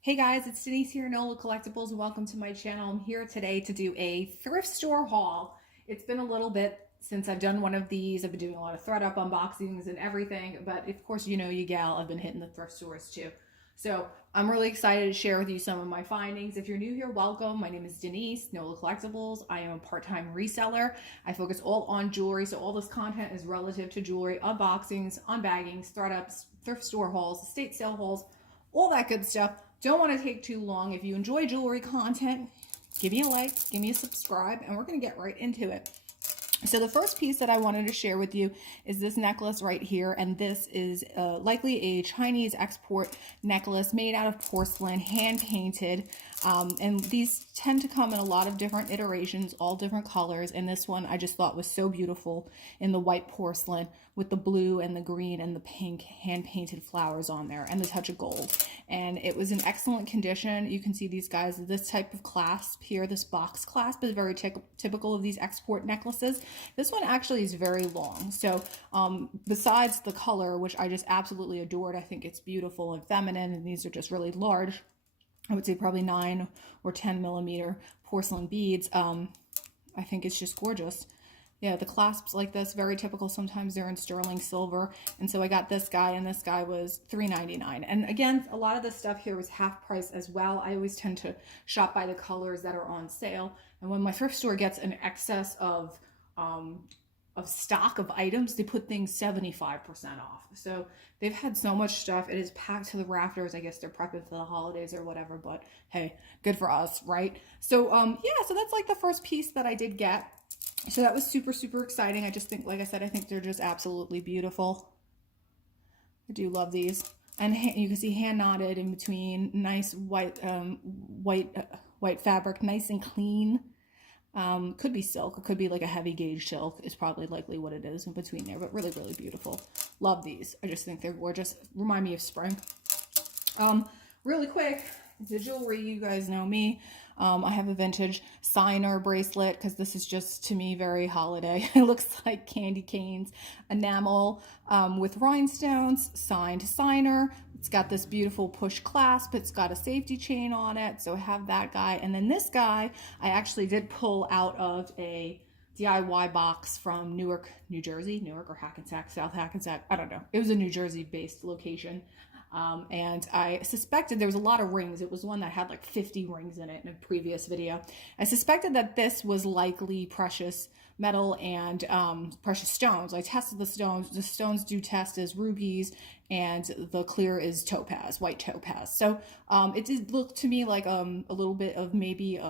Hey guys, it's Denise here, Nola Collectibles, and welcome to my channel. I'm here today to do a thrift store haul. It's been a little bit since I've done one of these. I've been doing a lot of thread up unboxings and everything, but of course, you gal, I've been hitting the thrift stores too. So I'm really excited to share with you some of my findings. If you're new here, welcome. My name is Denise, Nola Collectibles. I am a part-time reseller. I focus all on jewelry, so all this content is relative to jewelry, unboxings, unbaggings, thread ups, thrift store hauls, estate sale hauls, all that good stuff. Don't want to take too long. If you enjoy jewelry content, give me a like, give me a subscribe, and we're going to get right into it. So the first piece that I wanted to share with you is this necklace right here, and this is likely a Chinese export necklace made out of porcelain, hand painted, and these tend to come in a lot of different iterations, all different colors, and this one I just thought was so beautiful in the white porcelain with the blue and the green and the pink hand painted flowers on there and the touch of gold. And it was in excellent condition. You can see these guys, this type of clasp here, this box clasp is very typical of these export necklaces. This one actually is very long. So besides the color, which I just absolutely adored, I think it's beautiful and feminine, and these are just really large. I would say probably 9 or 10 millimeter porcelain beads. I think it's just gorgeous. Yeah, the clasps like this, very typical. Sometimes they're in sterling silver. And so I got this guy, and this guy was $3.99. And again, a lot of this stuff here was half price as well. I always tend to shop by the colors that are on sale. And when my thrift store gets an excess of stock of items, they put things 75% off. So they've had so much stuff. It is packed to the rafters. I guess they're prepping for the holidays or whatever, but hey, good for us, right? So yeah, so that's like the first piece that I did get. So that was super, super exciting. I just think, like I said, I think they're just absolutely beautiful. I do love these. And you can see hand knotted in between, nice white white fabric, nice and clean. Could be silk, it could be like a heavy gauge silk is probably likely what it is in between there, but really, really beautiful. Love these. I just think they're gorgeous. Remind me of spring. Really quick, the jewelry, you guys know me. I have a vintage signer bracelet because this is just, to me, very holiday. It looks like candy canes, enamel with rhinestones, signed signer. It's got this beautiful push clasp. It's got a safety chain on it. So I have that guy. And then this guy, I actually did pull out of a DIY box from Newark, New Jersey. Newark or Hackensack, South Hackensack. I don't know. It was a New Jersey-based location. And I suspected there was a lot of rings. It was one that had like 50 rings in it in a previous video. I suspected that this was likely precious metal and precious stones. I tested the stones. The stones do test as rubies, and the clear is topaz, white topaz. So it did look to me like a little bit of maybe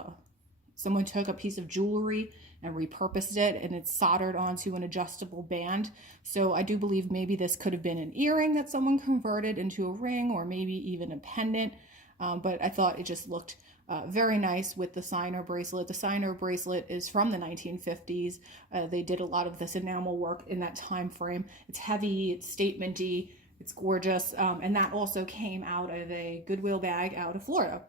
someone took a piece of jewelry and repurposed it, and it's soldered onto an adjustable band. So I do believe maybe this could have been an earring that someone converted into a ring, or maybe even a pendant. But I thought it just looked very nice with the signer bracelet. The signer bracelet is from the 1950s. They did a lot of this enamel work in that time frame. It's heavy, it's statementy, it's gorgeous, and that also came out of a Goodwill bag out of Florida.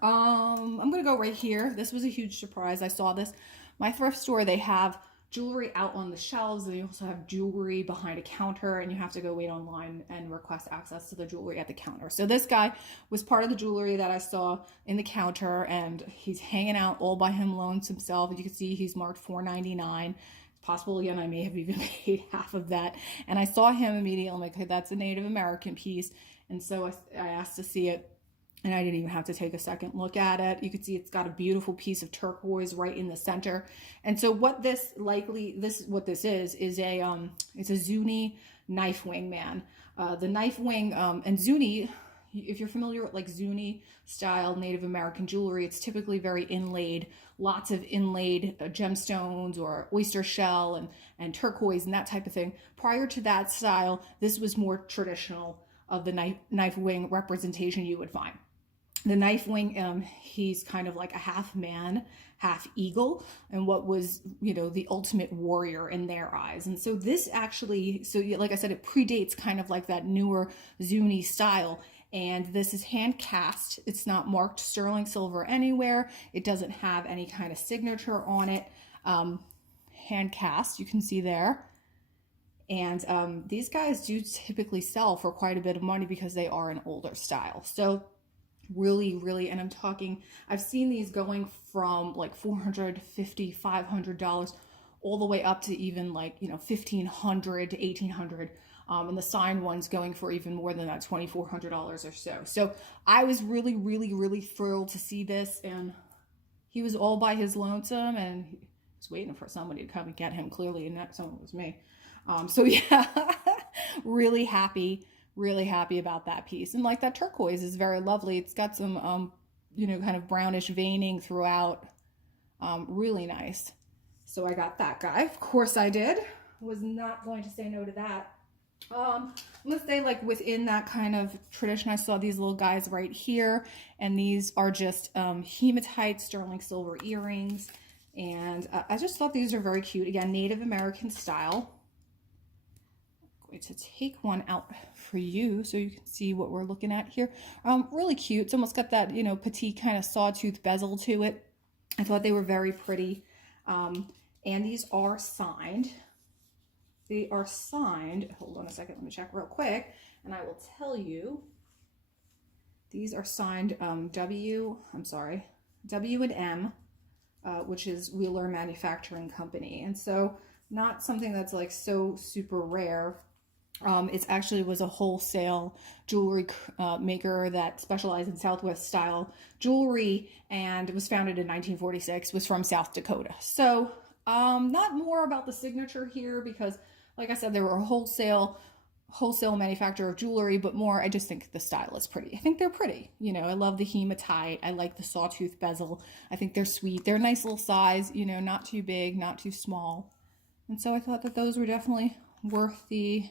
I'm gonna go right here. This was a huge surprise. I saw this. My thrift store, they have jewelry out on the shelves. They also have jewelry behind a counter, and you have to go wait online and request access to the jewelry at the counter. So this guy was part of the jewelry that I saw in the counter, and he's hanging out all by him himself. You can see he's marked $4.99. It's possible, again, I may have even paid half of that. And I saw him immediately. I'm like, hey, that's a Native American piece. And so I asked to see it, and I didn't even have to take a second look at it. You can see it's got a beautiful piece of turquoise right in the center. And so what this is a it's a zuni knife wing man. The knife wing and zuni, if you're familiar with like zuni style Native American jewelry, it's typically very inlaid, lots of inlaid gemstones or oyster shell and turquoise and that type of thing. Prior to that style, this was more traditional of the knife wing representation you would find. The knife wing, he's kind of like a half man, half eagle, and what was, the ultimate warrior in their eyes. And so this actually, like I said, it predates kind of like that newer zuni style. And this is hand cast. It's not marked sterling silver anywhere. It doesn't have any kind of signature on it. Hand cast, you can see there. And these guys do typically sell for quite a bit of money because they are an older style. So Really, and I'm talking, I've seen these going from like $450, $500 all the way up to even like, you know, $1,500 to $1,800. And the signed ones going for even more than that, $2,400 or so. So I was really thrilled to see this, and he was all by his lonesome, and he was waiting for somebody to come and get him, clearly, and that someone was me. So yeah, really happy about that piece. And like that turquoise is very lovely. It's got some, you know, kind of brownish veining throughout. Really nice. So I got that guy. Of course I did. Was not going to say no to that. I'm gonna stay like within that kind of tradition. I saw these little guys right here, and these are just hematite sterling silver earrings, and I just thought these are very cute. Again, Native American style. I'm going to take one out for you so you can see what we're looking at here. Really cute. It's almost got that, you know, petite kind of sawtooth bezel to it. I thought they were very pretty. And these are signed. They are signed. Hold on a second. Let me check real quick, and I will tell you. These are signed W and M, which is Wheeler Manufacturing Company. And so not something that's like so super rare. It actually was a wholesale jewelry maker that specialized in Southwest style jewelry, and it was founded in 1946, was from South Dakota. So not more about the signature here, because like I said, they were a wholesale manufacturer of jewelry, but more, I just think the style is pretty. I think they're pretty. You know, I love the hematite. I like the sawtooth bezel. I think they're sweet. They're a nice little size, you know, not too big, not too small. And so I thought that those were definitely worth the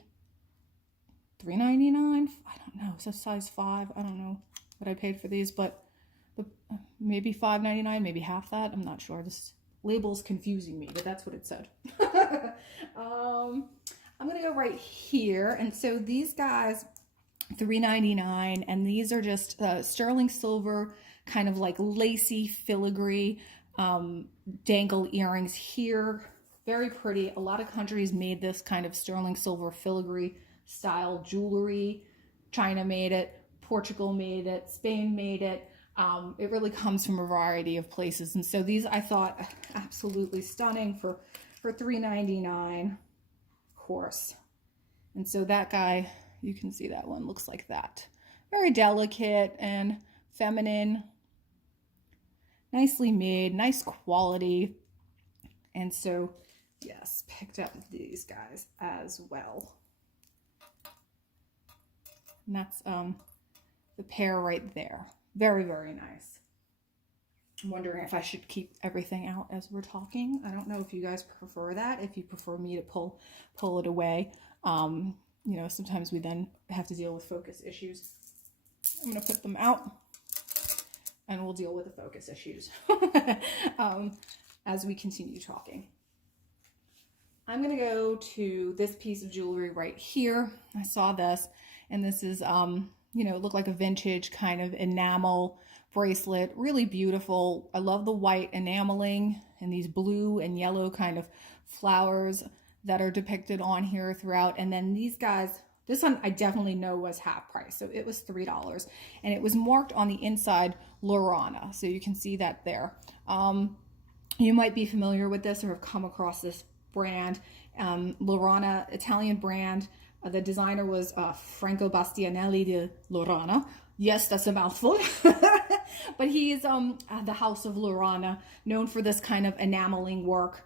$3.99. I don't know. It's a size 5. I don't know what I paid for these, but maybe $5.99, maybe half that. I'm not sure. This label's confusing me, but that's what it said. I'm gonna go right here, and so these guys, $3.99, and these are just sterling silver, kind of like lacy filigree dangle earrings here. Very pretty. A lot of countries made this kind of sterling silver filigree style jewelry. China made it, Portugal made it, Spain made it. It really comes from a variety of places, and so these I thought absolutely stunning for $3.99, of course. And so that guy, you can see that one looks like that. Very delicate and feminine, nicely made, nice quality. And so yes, picked up these guys as well. And that's the pair right there. Very nice. I'm wondering if I should keep everything out as we're talking. I don't know if you guys prefer that, if you prefer me to pull it away. You know, sometimes we then have to deal with focus issues. I'm going to put them out, and we'll deal with the focus issues as we continue talking. I'm going to go to this piece of jewelry right here. I saw this, and this is, you know, it looked like a vintage kind of enamel bracelet. Really beautiful. I love the white enameling and these blue and yellow kind of flowers that are depicted on here throughout. And then these guys, this one I definitely know was half price. So it was $3, and it was marked on the inside Lorana. So you can see that there. You might be familiar with this or have come across this brand. Lorana, Italian brand. The designer was Franco Bastianelli di Lorana. Yes, that's a mouthful. But he is the House of Lorana, known for this kind of enameling work.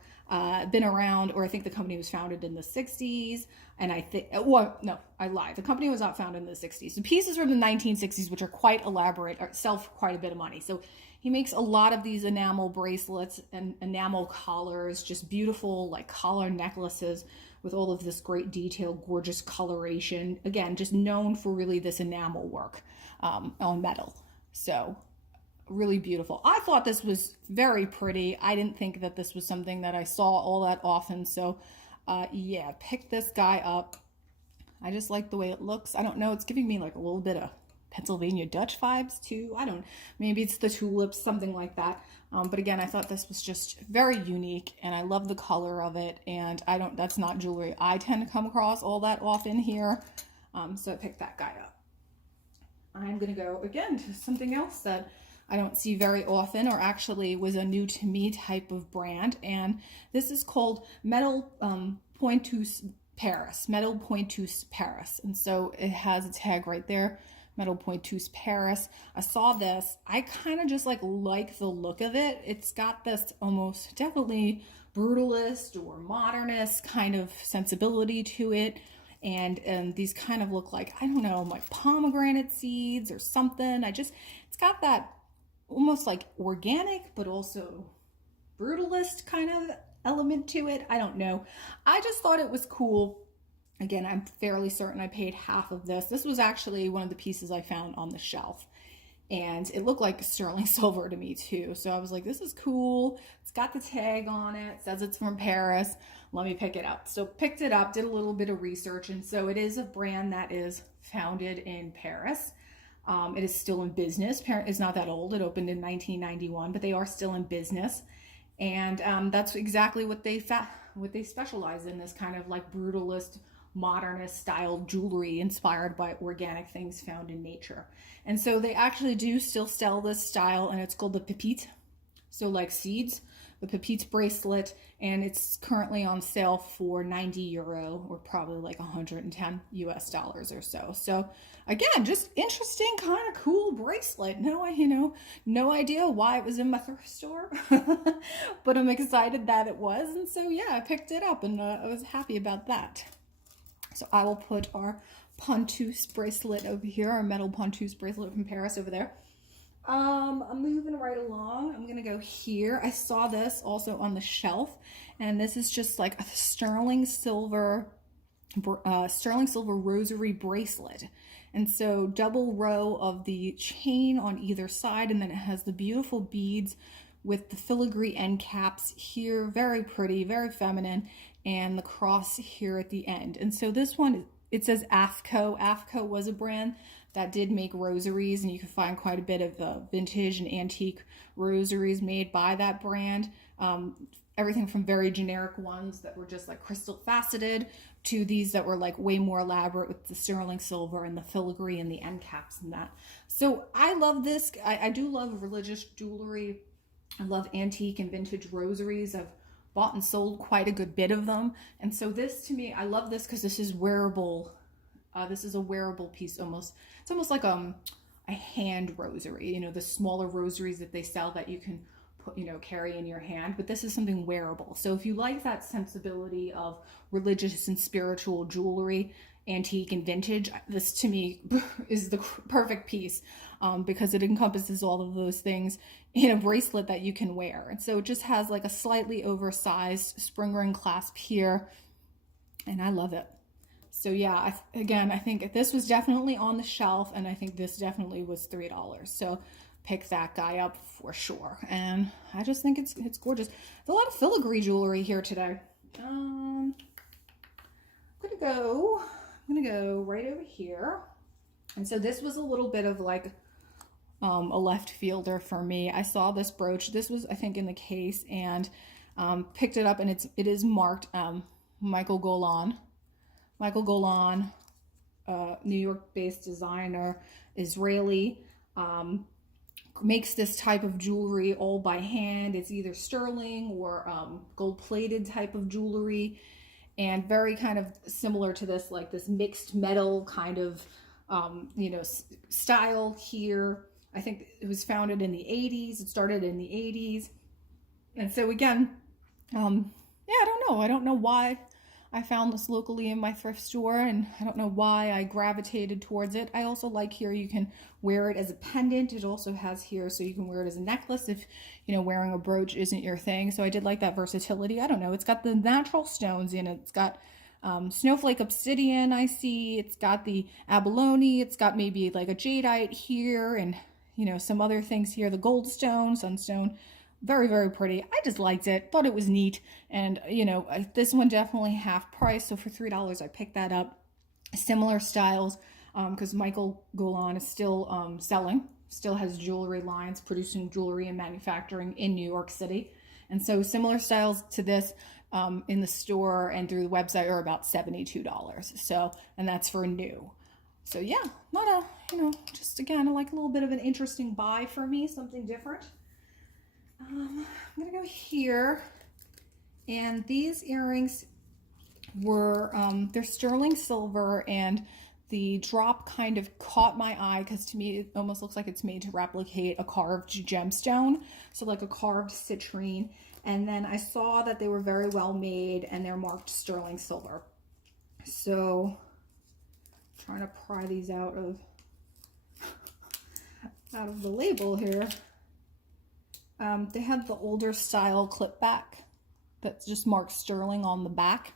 Been around, or I think the company was founded in the 60s. And I think, well, no, I lied. The company was not founded in the 60s. The pieces from the 1960s, which are quite elaborate, sell for quite a bit of money. So he makes a lot of these enamel bracelets and enamel collars, just beautiful like collar necklaces with all of this great detail, gorgeous coloration. Again, just known for really this enamel work on metal. So really beautiful. I thought this was very pretty. I didn't think that this was something that I saw all that often. So yeah, pick this guy up. I just like the way it looks. I don't know. It's giving me like a little bit of Pennsylvania Dutch vibes too. I don't, maybe it's the tulips, something like that. But again, I thought this was just very unique, and I love the color of it. And that's not jewelry I tend to come across all that often here. So I picked that guy up. I'm gonna go again to something else that I don't see very often, or actually was a new to me type of brand. And this is called Metal Pointus Paris. Metal Pointus Paris. And so it has a tag right there. Metal Pointus Paris. I saw this. I kind of just like the look of it. It's got this almost definitely brutalist or modernist kind of sensibility to it. And these kind of look like, I don't know, like pomegranate seeds or something. It's got that almost like organic, but also brutalist kind of element to it. I don't know. I just thought it was cool. Again, I'm fairly certain I paid half of this. This was actually one of the pieces I found on the shelf. And it looked like sterling silver to me too. So I was like, this is cool. It's got the tag on it. It says it's from Paris. Let me pick it up. So picked it up, did a little bit of research. And so it is a brand that is founded in Paris. It is still in business. It's not that old. It opened in 1991, but they are still in business. And that's exactly what they specialize in, this kind of like brutalist, modernist style jewelry inspired by organic things found in nature. And so they actually do still sell this style, and it's called the pépite. So like seeds, the pépite bracelet, and it's currently on sale for €90 or probably like $110 or so. So again, just interesting, kind of cool bracelet. No idea why it was in my thrift store, but I'm excited that it was. And so yeah, I picked it up, and I was happy about that. So I will put our Pointus bracelet over here, our metal Pointus bracelet from Paris over there. I'm moving right along. I'm gonna go here. I saw this also on the shelf, and this is just like a sterling silver rosary bracelet. And so double row of the chain on either side, and then it has the beautiful beads with the filigree end caps here. Very pretty, very feminine, and the cross here at the end. And so this one, it says AFCO. AFCO was a brand that did make rosaries, and you can find quite a bit of vintage and antique rosaries made by that brand. Everything from very generic ones that were just like crystal faceted to these that were like way more elaborate with the sterling silver and the filigree and the end caps and that. So I love this. I do love religious jewelry. I love antique and vintage rosaries. I've bought and sold quite a good bit of them. And so this, to me, I love this because this is wearable. This is a wearable piece almost. It's almost like a hand rosary, the smaller rosaries that they sell that you can put, carry in your hand. But this is something wearable. So if you like that sensibility of religious and spiritual jewelry, antique and vintage, this to me is the perfect piece because it encompasses all of those things in a bracelet that you can wear. And so it just has like a slightly oversized spring ring clasp here, and I love it. So yeah, I think this was definitely on the shelf, and I think this definitely was $3. So pick that guy up for sure. And I just think it's gorgeous. There's a lot of filigree jewelry here today. I'm gonna go right over here. And so this was a little bit of like a left fielder for me. I saw this brooch. This was, I think, in the case, and picked it up, and it is marked Michael Golan. Michael Golan, New York-based designer, Israeli, makes this type of jewelry all by hand. It's either sterling or gold-plated type of jewelry, and very kind of similar to this, like this mixed metal kind of, style here. I think it was founded in the 80s. It started in the 80s. And so again, I don't know why I found this locally in my thrift store, and I don't know why I gravitated towards it. I also like here you can wear it as a pendant. It also has here so you can wear it as a necklace if, wearing a brooch isn't your thing. So I did like that versatility. I don't know. It's got the natural stones in it. It's got snowflake obsidian, I see. It's got the abalone. It's got maybe like a jadeite here, and, some other things here. The goldstone, sunstone. Very, very pretty. I just liked it. Thought it was neat. And, this one definitely half price. So for $3, I picked that up. Similar styles, because Michael Golan is still selling. Still has jewelry lines, producing jewelry and manufacturing in New York City. And so similar styles to this in the store and through the website are about $72. So, and that's for new. So yeah, not a, just again, like a little bit of an interesting buy for me, something different. I'm gonna go here, and these earrings were, they're sterling silver, and the drop kind of caught my eye because to me it almost looks like it's made to replicate a carved gemstone, so like a carved citrine. And then I saw that they were very well made and they're marked sterling silver. So I'm trying to pry these out of the label here. They have the older style clip back that's just marked sterling on the back,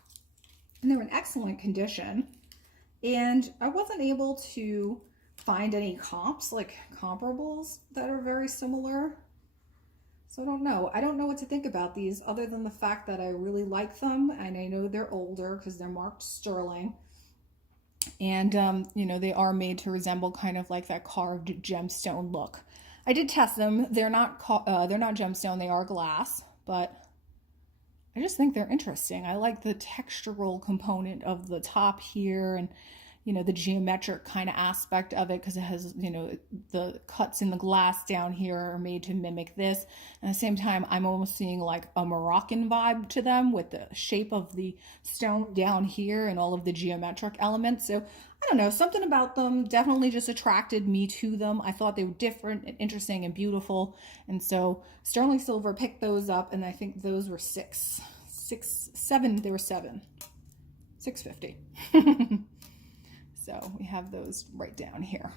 and they're in excellent condition. And I wasn't able to find any comps, like comparables that are very similar. So I don't know. I don't know what to think about these other than the fact that I really like them, and I know they're older because they're marked sterling. And, they are made to resemble kind of like that carved gemstone look. I did test them. They're not gemstone, they are glass, but I just think they're interesting. I like the textural component of the top here, and the geometric kind of aspect of it, because it has, the cuts in the glass down here are made to mimic this. And at the same time, I'm almost seeing like a Moroccan vibe to them with the shape of the stone down here and all of the geometric elements. So I don't know, something about them definitely just attracted me to them. I thought they were different and interesting and beautiful. And so sterling silver, picked those up, and I think those were seven, they were $6.50. So we have those right down here.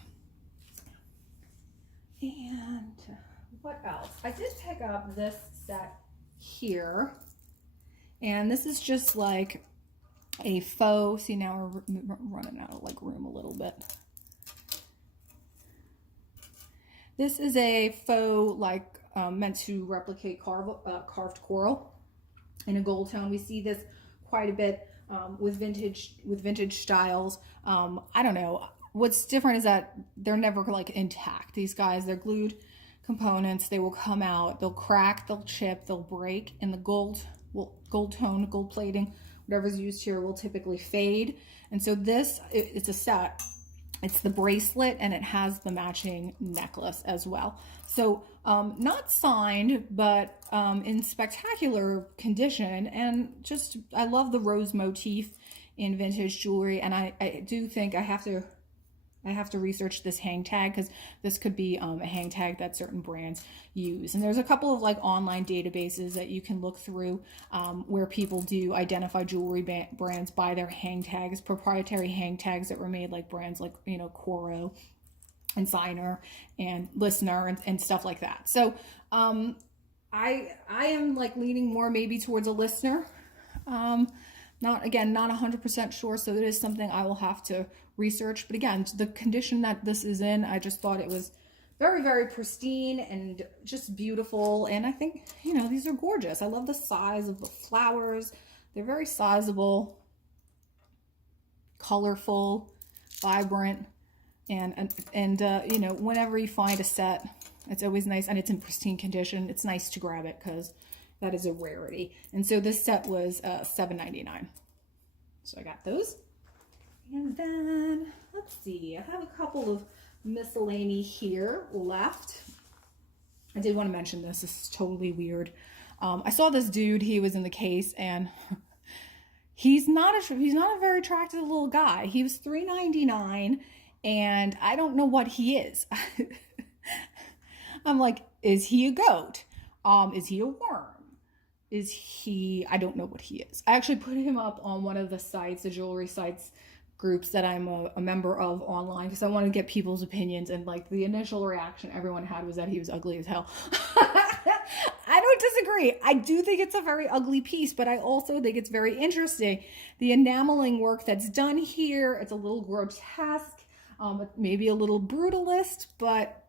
And what else? I did pick up this set here, and this is just like a faux, see now we're running out of like room a little bit. This is a faux, like meant to replicate carved coral in a gold tone. We see this quite a bit with vintage styles. I don't know. What's different is that they're never like intact. These guys, they're glued components. They will come out, they'll crack, they'll chip, they'll break, and the gold tone, gold plating, whatever's used here will typically fade. And so this, it's a set. It's the bracelet, and it has the matching necklace as well. So not signed, but in spectacular condition. And just, I love the rose motif in vintage jewelry. And I do think I have to research this hang tag, because this could be a hang tag that certain brands use. And there's a couple of like online databases that you can look through where people do identify jewelry brands by their hang tags, proprietary hang tags that were made like brands like, Coro and Signer and Listener and stuff like that. So I am like leaning more maybe towards a Listener. Not 100% sure, so it is something I will have to research. But again, the condition that this is in, I just thought it was very, very pristine and just beautiful. And I think, these are gorgeous. I love the size of the flowers. They're very sizable, colorful, vibrant, and whenever you find a set, it's always nice, and it's in pristine condition. It's nice to grab it because that is a rarity. And so this set was $7.99. So I got those. And then, let's see, I have a couple of miscellany here left. I did want to mention this. This is totally weird. I saw this dude, he was in the case, and he's not a very attractive little guy. He was $3.99, and I don't know what he is. I'm like, is he a goat? Is he a worm? I don't know what he is. I actually put him up on one of the sites, the jewelry sites groups that I'm a member of online, because I want to get people's opinions, and like the initial reaction everyone had was that he was ugly as hell. I don't disagree. I do think it's a very ugly piece, but I also think it's very interesting. The enameling work that's done here, it's a little grotesque, maybe a little brutalist, but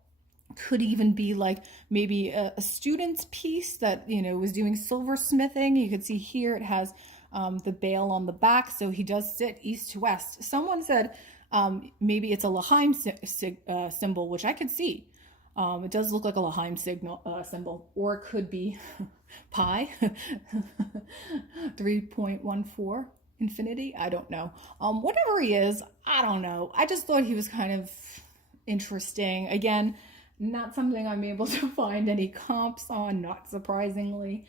could even be like maybe a student's piece that, was doing silversmithing. You could see here it has the bail on the back, so he does sit east to west. Someone said maybe it's a L'Haim symbol, which I could see. It does look like a L'Haim symbol, or it could be pi, 3.14. Infinity? I don't know. Whatever he is, I don't know. I just thought he was kind of interesting. Again, not something I'm able to find any comps on, not surprisingly.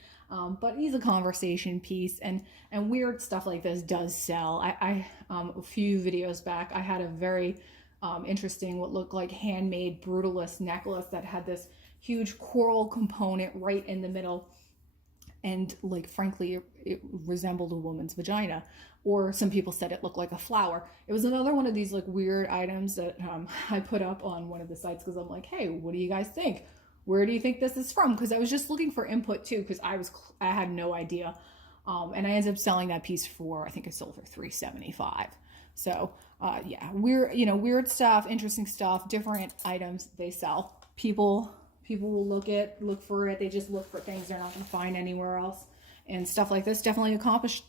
But he's a conversation piece, and weird stuff like this does sell. I a few videos back, I had a very interesting, what looked like handmade brutalist necklace that had this huge coral component right in the middle, and like frankly it resembled a woman's vagina, or some people said it looked like a flower. It was another one of these like weird items that I put up on one of the sites because I'm like, hey, what do you guys think? Where do you think this is from? Because I was just looking for input too, because I had no idea. And I ended up selling that piece for, I think I sold for $375. So yeah, weird stuff, interesting stuff, different items they sell. People will look for it. They just look for things they're not going to find anywhere else, and stuff like this definitely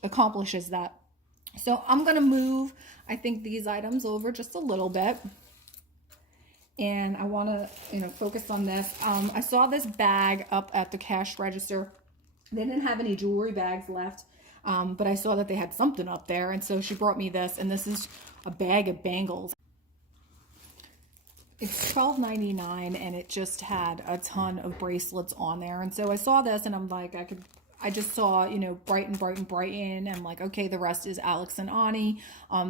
accomplishes that. So I'm going to move, I think, these items over just a little bit, and I want to focus on this. I saw this bag up at the cash register. They didn't have any jewelry bags left, but I saw that they had something up there, and so she brought me this, and this is a bag of bangles. It's $12.99, and it just had a ton of bracelets on there. And so I saw this, and I'm like, I just saw, Brighton, and like, okay, the rest is Alex and Ani.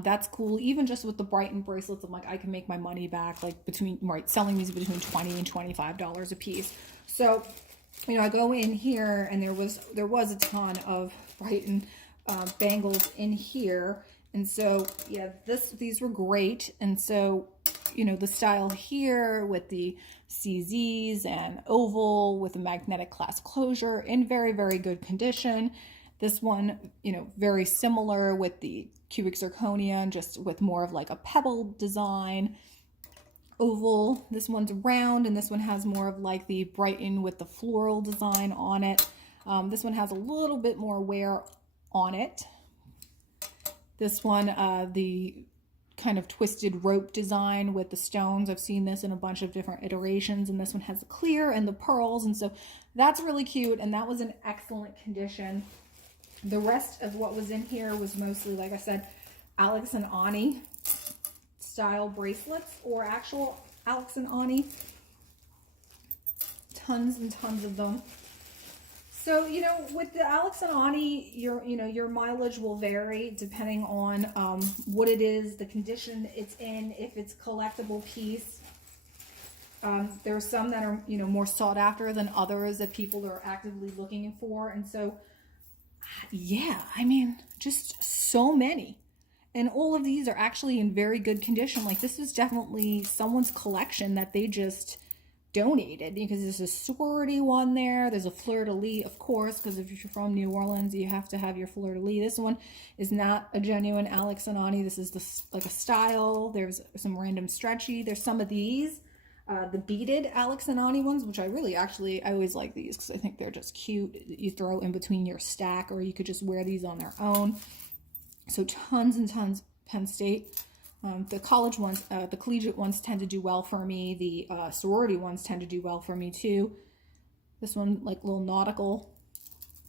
That's cool. Even just with the Brighton bracelets, I'm like, I can make my money back, like selling these between $20 and $25 a piece. So, I go in here, and there was a ton of Brighton bangles in here. And so, yeah, these were great. And so, the style here with the CZs and oval with a magnetic clasp closure in very, very good condition. This one, very similar with the cubic zirconia, just with more of like a pebble design. Oval, this one's round, and this one has more of like the Brighton with the floral design on it. This one has a little bit more wear on it. This one, the kind of twisted rope design with the stones. I've seen this in a bunch of different iterations, and this one has the clear and the pearls, and so that's really cute, and that was in excellent condition. The rest of what was in here was mostly, like I said, Alex and Ani style bracelets, or actual Alex and Ani. Tons and tons of them. So, with the Alex and Ani, your mileage will vary depending on what it is, the condition it's in, if it's a collectible piece. There are some that are, more sought after than others that people are actively looking for. And so, yeah, just so many. And all of these are actually in very good condition. Like, this is definitely someone's collection that they just donated, because there's a sorority one there. There's a fleur-de-lis, of course, because if you're from New Orleans, you have to have your fleur-de-lis. This one is not a genuine Alex and Ani. This is like a style. There's some random stretchy. There's some of these, the beaded Alex and Ani ones, which I always like these because I think they're just cute. You throw in between your stack, or you could just wear these on their own. So tons and tons. Penn State. The college ones, the collegiate ones tend to do well for me. The sorority ones tend to do well for me too. This one, like little nautical.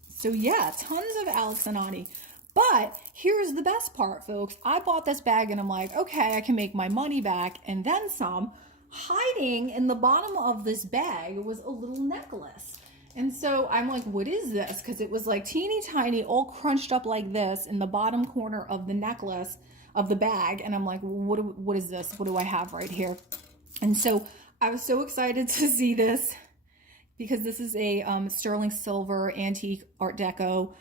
So yeah, tons of Alex and Ani. But here's the best part, folks. I bought this bag and I'm like, okay, I can make my money back and then some. Hiding in the bottom of this bag was a little necklace. And so I'm like, what is this? Because it was like teeny tiny, all crunched up like this in the bottom corner of the necklace of the bag. And I'm like, what is this? What do I have right here? And so I was so excited to see this, because this is a sterling silver antique art deco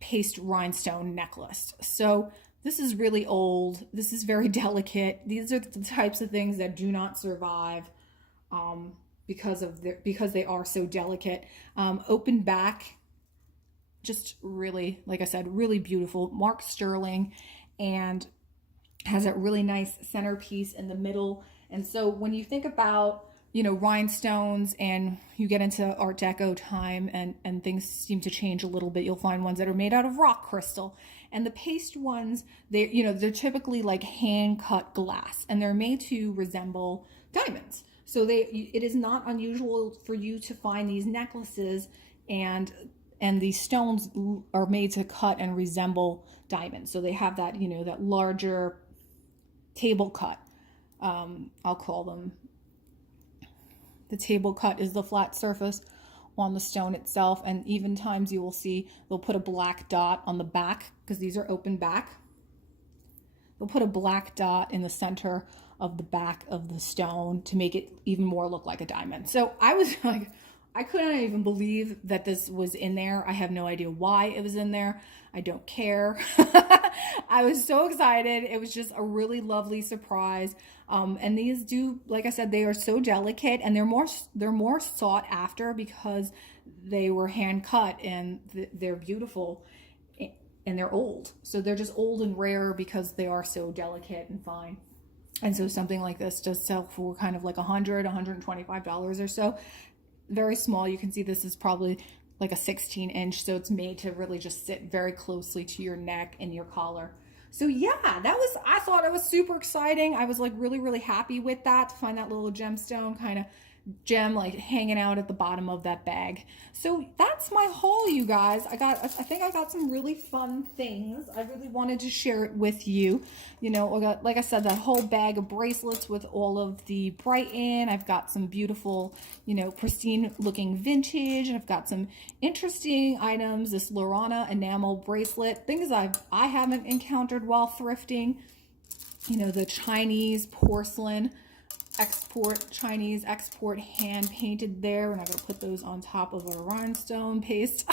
paste rhinestone necklace. So this is really old. This is very delicate. These are the types of things that do not survive because they are so delicate. Open back, just really, like I said, really beautiful. Mark sterling, and has that really nice centerpiece in the middle. And so when you think about, rhinestones, and you get into Art Deco time, and things seem to change a little bit, you'll find ones that are made out of rock crystal. And the paste ones, they're typically like hand cut glass, and they're made to resemble diamonds. So it is not unusual for you to find these necklaces and and these stones are made to cut and resemble diamonds. So they have that, you know, that larger table cut. I'll call them. The table cut is the flat surface on the stone itself, and even times you will see they'll put a black dot on the back because these are open back. They'll put a black dot in the center of the back of the stone to make it even more look like a diamond. So I was like, I couldn't even believe that this was in there. I have no idea why it was in there. I don't care. I was so excited. It was just a really lovely surprise. And these do, like I said, they are so delicate, and they're more sought after because they were hand cut, and they're beautiful, and they're old. So they're just old and rare because they are so delicate and fine. And so something like this does sell for kind of like $100, $125 or so. Very small. You can see this is probably like a 16-inch, so it's made to really just sit very closely to your neck and your collar. So yeah, I thought it was super exciting. I was like really, really happy with that, to find that little gemstone kind of gem like hanging out at the bottom of that bag. So that's my haul, you guys. I think I got some really fun things. I really wanted to share it with you. You know, I got, like I said, that whole bag of bracelets with all of the brighten. I've got some beautiful, you know, pristine looking vintage. I've got some interesting items, this Lorana enamel bracelet, things I haven't encountered while thrifting. You know, the Chinese porcelain Chinese export hand painted there. We're not going to put those on top of a rhinestone paste.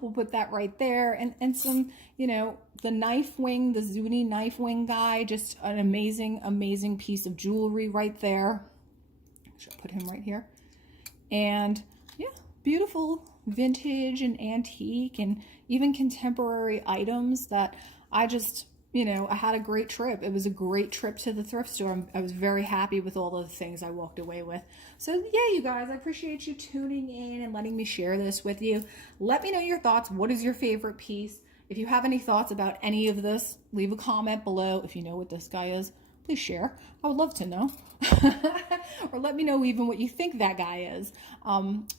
We'll put that right there. And some, you know, the knife wing, the zuni knife wing guy, just an amazing, amazing piece of jewelry right there. Should put him right here. And yeah, beautiful vintage and antique and even contemporary items that I just, you know, I had a great trip. It was a great trip to the thrift store. I was very happy with all of the things I walked away with. So yeah, you guys, I appreciate you tuning in and letting me share this with you. Let me know your thoughts. What is your favorite piece? If you have any thoughts about any of this, leave a comment below. If you know what this guy is, please share. I would love to know. Or let me know even what you think that guy is.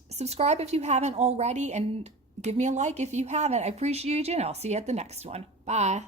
Subscribe if you haven't already, and give me a like if you haven't. I appreciate you, and I'll see you at the next one. Bye.